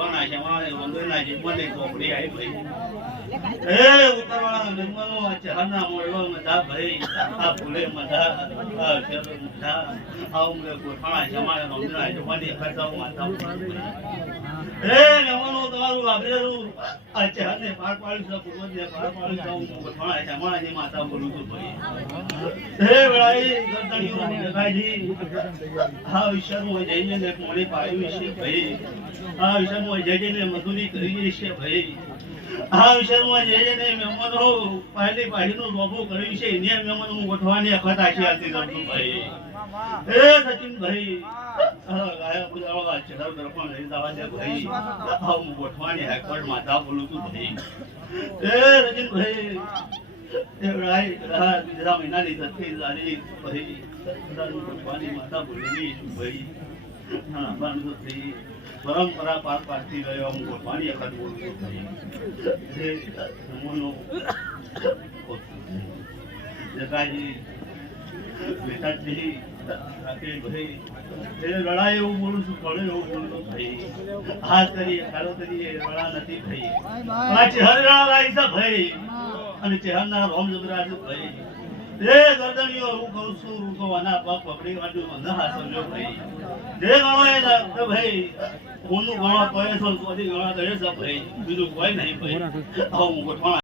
ગોઠવાના છે મારે વંદના જીવનની કોપડી આવી ભાઈ ઉતરવાળા નિર્મલો આ ચહાના મોડવા મધા ભાઈ આ ફૂલે મધા આ શેરો મધા આ ઉમરે ગોઠવાના છે મારે વંદના જીવનની ખર્ચાઓ માતા નવાનો તમારું આબરેરું આ ચહાને પાર પાડી છે પૂર્વજને પાર પાડી છે હું ગોઠવાના છે મારાની માતા બોલું છું ભાઈ વેળાઈ ગરદણીઓ દેખાયજી આ વિષયમાં જઈને ને મોડી પાડ્યું છે ભાઈ આ વિષયમાં જઈને મજૂરી કરી છે ભાઈ આ વિષયમાં જઈને મહેમાનો પહેલી પાડીનું લોભો કર્યું છે એને મહેમાનો હું ગોઠવાની અખત આશી કરતું ભાઈ સચિન ભાઈ ગાયા પૂજાવા ચઢાવ તરફમાં લઈ જવા દે ભાઈ હું ગોઠવાની હેકડ માતા બોલું છું ભાઈ સચિન ભાઈ બીજા મહિનાની થતી જારી ભાઈ ગોઠવાની માતા બોલી ભાઈ હા બાંધો થઈ પરંપરા પાર પાડતી ગયો હું ગોઠવાની અખત બોલું છું ભાઈ જગાજી બેટાજી ભાઈ લડાઈ એવું બોલું છું ઘણું એવું બોલું છું ભાઈ હાથ કરીએ ખારો કરીએ લડા નથી ભાઈ ચહેર લડા લાવી છે ભાઈ અને ચહેરના રોમ જબરાજ ભાઈ ગરદણીઓ હું કહું છું તો આના પગ પકડી વાળું ન હાસવ્યો ભાઈ જે ગણો એ ભાઈ હું ગણો કહે છો બધી ગણો કહે છે ભાઈ બીજું કોઈ નહીં ભાઈ હું ગોઠવાના